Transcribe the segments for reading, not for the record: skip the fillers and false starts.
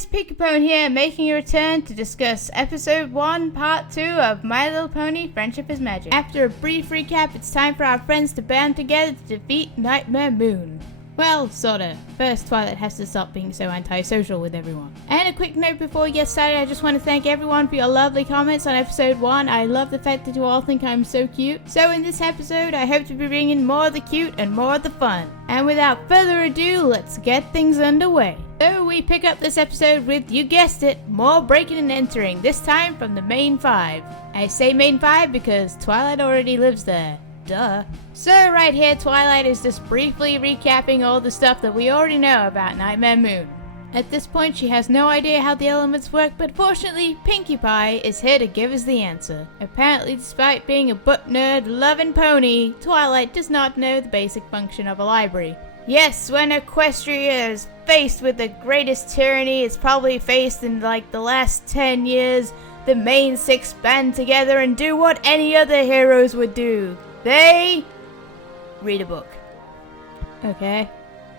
guys, Peekapone here, making a return to discuss episode 1, part 2 of My Little Pony Friendship is Magic. After a brief recap, it's time for our friends to band together to defeat Nightmare Moon. Well, sorta. First, Twilight has to stop being so antisocial with everyone. And a quick note before we get started, I just want to thank everyone for your lovely comments on episode 1. I love the fact that you all think I'm so cute. So in this episode, I hope to be bringing more of the cute and more of the fun. And without further ado, let's get things underway. So we pick up this episode with, you guessed it, more breaking and entering, this time from the main 5. I say main 5 because Twilight already lives there. Duh. So right here, Twilight is just briefly recapping all the stuff that we already know about Nightmare Moon. At this point, she has no idea how the elements work, but fortunately, Pinkie Pie is here to give us the answer. Apparently, despite being a book nerd loving pony, Twilight does not know the basic function of a library. Yes, when Equestria is faced with the greatest tyranny it's probably faced in like the last 10 years, the main 6 band together and do what any other heroes would do. They read a book. Okay.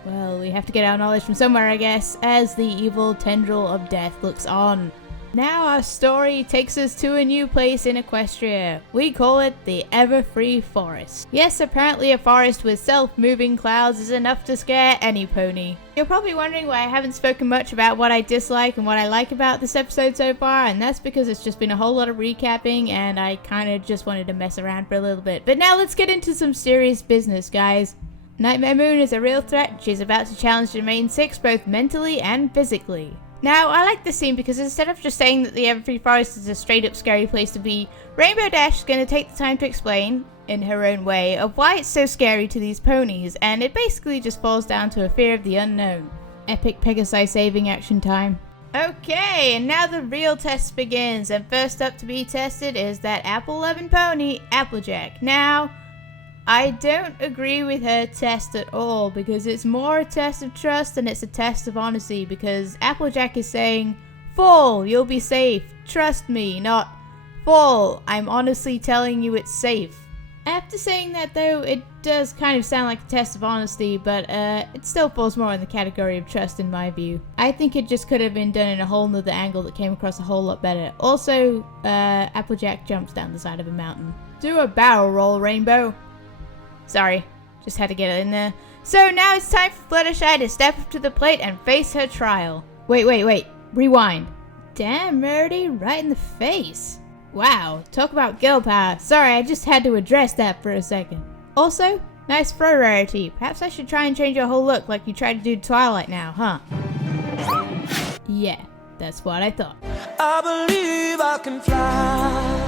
Well, we have to get our knowledge from somewhere, I guess, as the evil tendril of death looks on. Now our story takes us to a new place in Equestria. We call it the Everfree Forest. Yes, apparently a forest with self-moving clouds is enough to scare any pony. You're probably wondering why I haven't spoken much about what I dislike and what I like about this episode so far, and that's because it's just been a whole lot of recapping and I kinda just wanted to mess around for a little bit. But now let's get into some serious business, guys. Nightmare Moon is a real threat. She's about to challenge the main 6 both mentally and physically. Now, I like this scene because instead of just saying that the Everfree Forest is a straight up scary place to be, Rainbow Dash is going to take the time to explain, in her own way, of why it's so scary to these ponies, and it basically just falls down to a fear of the unknown. Epic Pegasi saving action time. Okay, and now the real test begins, and first up to be tested is that apple-loving pony, Applejack. Now, I don't agree with her test at all, because it's more a test of trust than it's a test of honesty, because Applejack is saying, "Fall, you'll be safe, trust me," not, "Fall, I'm honestly telling you it's safe." After saying that though, it does kind of sound like a test of honesty, but it still falls more in the category of trust in my view. I think it just could have been done in a whole nother angle that came across a whole lot better. Also, Applejack jumps down the side of a mountain. Do a barrel roll, Rainbow. Sorry, just had to get it in there. So now it's time for Fluttershy to step up to the plate and face her trial. Wait, rewind. Damn, Rarity, right in the face. Wow, talk about girl power. Sorry, I just had to address that for a second. Also, nice fro, Rarity. Perhaps I should try and change your whole look like you tried to do Twilight now, huh? Yeah, that's what I thought. I believe I can fly.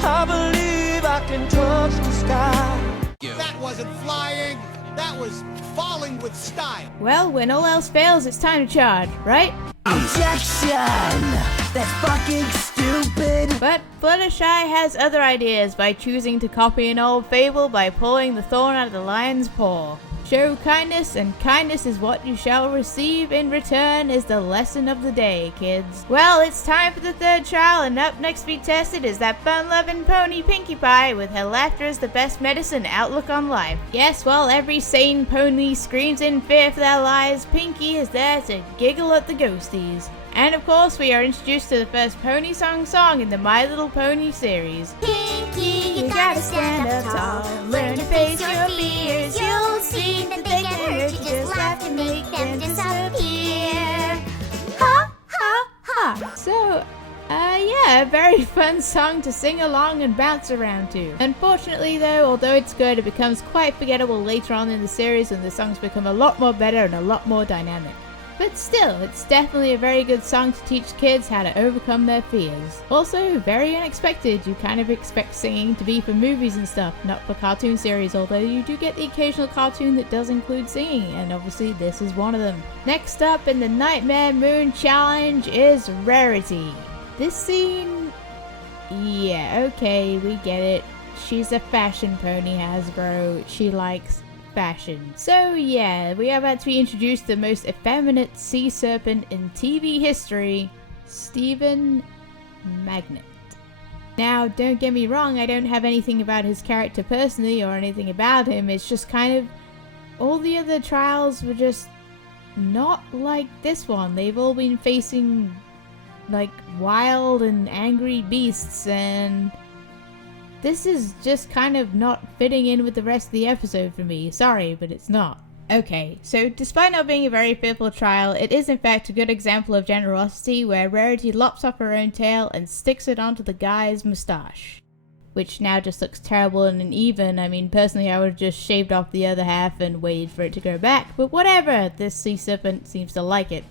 I believe I can touch the sky. That wasn't flying, that was falling with style. Well, when all else fails, it's time to charge, right? Objection! That's fucking stupid! But Fluttershy has other ideas by choosing to copy an old fable by pulling the thorn out of the lion's paw. Show kindness, and kindness is what you shall receive in return is the lesson of the day, kids. Well, it's time for the third trial, and up next to be tested is that fun-loving pony Pinkie Pie with her laughter as the best medicine outlook on life. Yes, while every sane pony screams in fear for their lives, Pinkie is there to giggle at the ghosties. And of course, we are introduced to the first pony song in the My Little Pony series. Pinkie, you gotta stand up tall. Learn to face your fears. You'll see that they can hurt you. Just have to make them disappear. Ha, ha, ha. So, yeah, a very fun song to sing along and bounce around to. Unfortunately though, although it's good, it becomes quite forgettable later on in the series when the songs become a lot more better and a lot more dynamic. But still, it's definitely a very good song to teach kids how to overcome their fears. Also, very unexpected. You kind of expect singing to be for movies and stuff, not for cartoon series, although you do get the occasional cartoon that does include singing, and obviously this is one of them. Next up in the Nightmare Moon Challenge is Rarity. This scene... yeah, okay, we get it. She's a fashion pony, Hasbro. She likes fashion. So yeah, we are about to be introduced to the most effeminate sea serpent in TV history, Stephen Magnet. Now, don't get me wrong, I don't have anything about his character personally or anything about him, it's just kind of, all the other trials were just not like this one. They've all been facing like wild and angry beasts, and this is just kind of not fitting in with the rest of the episode for me. Sorry, but it's not. Okay, so despite not being a very fearful trial, it is in fact a good example of generosity where Rarity lops off her own tail and sticks it onto the guy's moustache, which now just looks terrible and uneven. I mean, personally, I would have just shaved off the other half and waited for it to grow back, but whatever, this sea serpent seems to like it.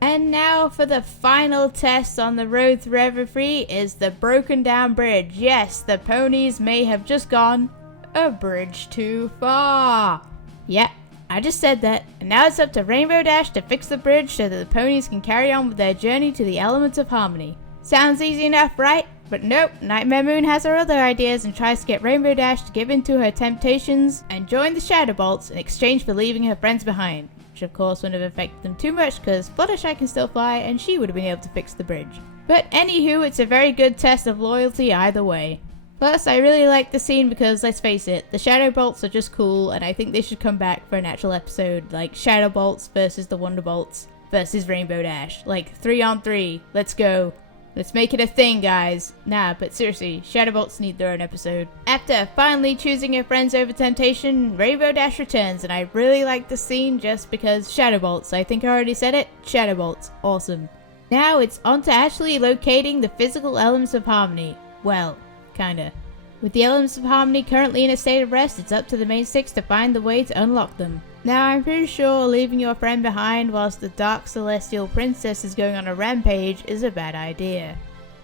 And now for the final test on the road through Everfree is the broken down bridge. Yes, the ponies may have just gone a bridge too far. Yep, I just said that, and now it's up to Rainbow Dash to fix the bridge so that the ponies can carry on with their journey to the elements of harmony. Sounds easy enough, right? But nope, Nightmare Moon has her other ideas and tries to get Rainbow Dash to give in to her temptations and join the Shadow Bolts in exchange for leaving her friends behind, which of course wouldn't have affected them too much because Fluttershy can still fly and she would have been able to fix the bridge. But anywho, it's a very good test of loyalty either way. Plus, I really like the scene because, let's face it, the Shadow Bolts are just cool, and I think they should come back for an actual episode, like Shadow Bolts versus the Wonder Bolts versus Rainbow Dash. Like, 3-on-3, let's go. Let's make it a thing, guys. Nah, but seriously, Shadow Bolts need their own episode. After finally choosing her friends over temptation, Rainbow Dash returns, and I really like the scene just because Shadow Bolts. I think I already said it. Shadow Bolts. Awesome. Now it's on to actually locating the physical elements of harmony. Well, kinda. With the elements of harmony currently in a state of rest, it's up to the main six to find the way to unlock them. Now, I'm pretty sure leaving your friend behind whilst the Dark Celestial Princess is going on a rampage is a bad idea.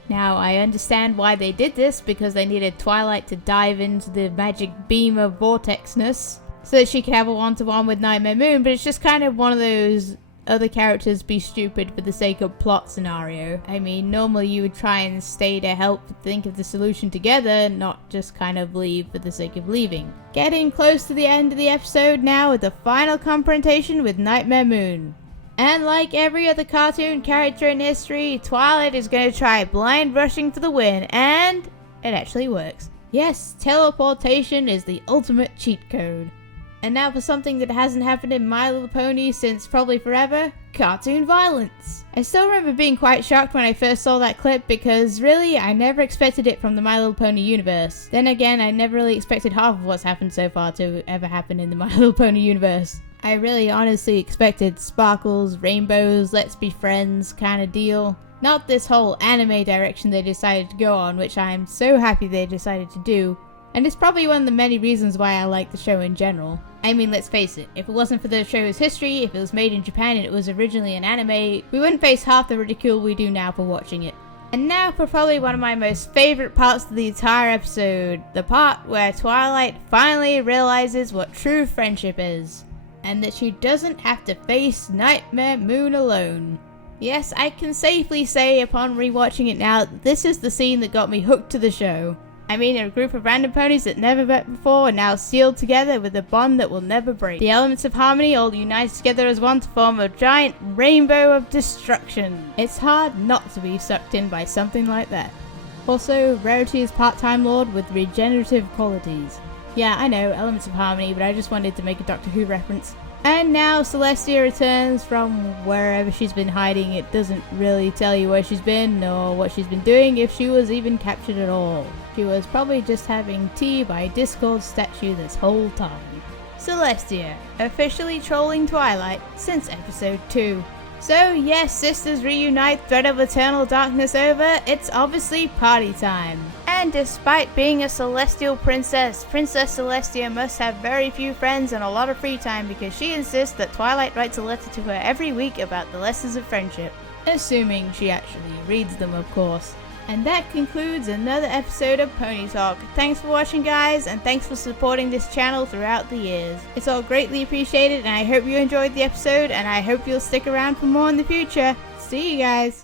Now, I understand why they did this, because they needed Twilight to dive into the magic beam of vortexness so that she could have a one-to-one with Nightmare Moon, but it's just kind of one of those other characters be stupid for the sake of plot scenario. I mean, normally you would try and stay to help think of the solution together, not just kind of leave for the sake of leaving. Getting close to the end of the episode now with the final confrontation with Nightmare Moon. And like every other cartoon character in history, Twilight is going to try blind rushing for the win, and it actually works. Yes, teleportation is the ultimate cheat code. And now for something that hasn't happened in My Little Pony since probably forever, cartoon violence. I still remember being quite shocked when I first saw that clip because really, I never expected it from the My Little Pony universe. Then again, I never really expected half of what's happened so far to ever happen in the My Little Pony universe. I really honestly expected sparkles, rainbows, let's be friends kind of deal. Not this whole anime direction they decided to go on, which I'm so happy they decided to do. And it's probably one of the many reasons why I like the show in general. I mean, let's face it, if it wasn't for the show's history, if it was made in Japan and it was originally an anime, we wouldn't face half the ridicule we do now for watching it. And now for probably one of my most favorite parts of the entire episode, the part where Twilight finally realizes what true friendship is, and that she doesn't have to face Nightmare Moon alone. Yes, I can safely say upon rewatching it now, this is the scene that got me hooked to the show. I mean, a group of random ponies that never met before are now sealed together with a bond that will never break. The elements of harmony all unite together as one to form a giant rainbow of destruction. It's hard not to be sucked in by something like that. Also, Rarity is part-time lord with regenerative qualities. Yeah, I know, elements of harmony, but I just wanted to make a Doctor Who reference. And now Celestia returns from wherever she's been hiding. It doesn't really tell you where she's been or what she's been doing, if she was even captured at all. She was probably just having tea by a Discord statue this whole time. Celestia, officially trolling Twilight since episode 2. So yes, sisters reunite, threat of eternal darkness over, it's obviously party time. And despite being a celestial princess, Princess Celestia must have very few friends and a lot of free time because she insists that Twilight writes a letter to her every week about the lessons of friendship. Assuming she actually reads them, of course. And that concludes another episode of Pony Talk. Thanks for watching, guys, and thanks for supporting this channel throughout the years. It's all greatly appreciated, and I hope you enjoyed the episode, and I hope you'll stick around for more in the future. See you guys!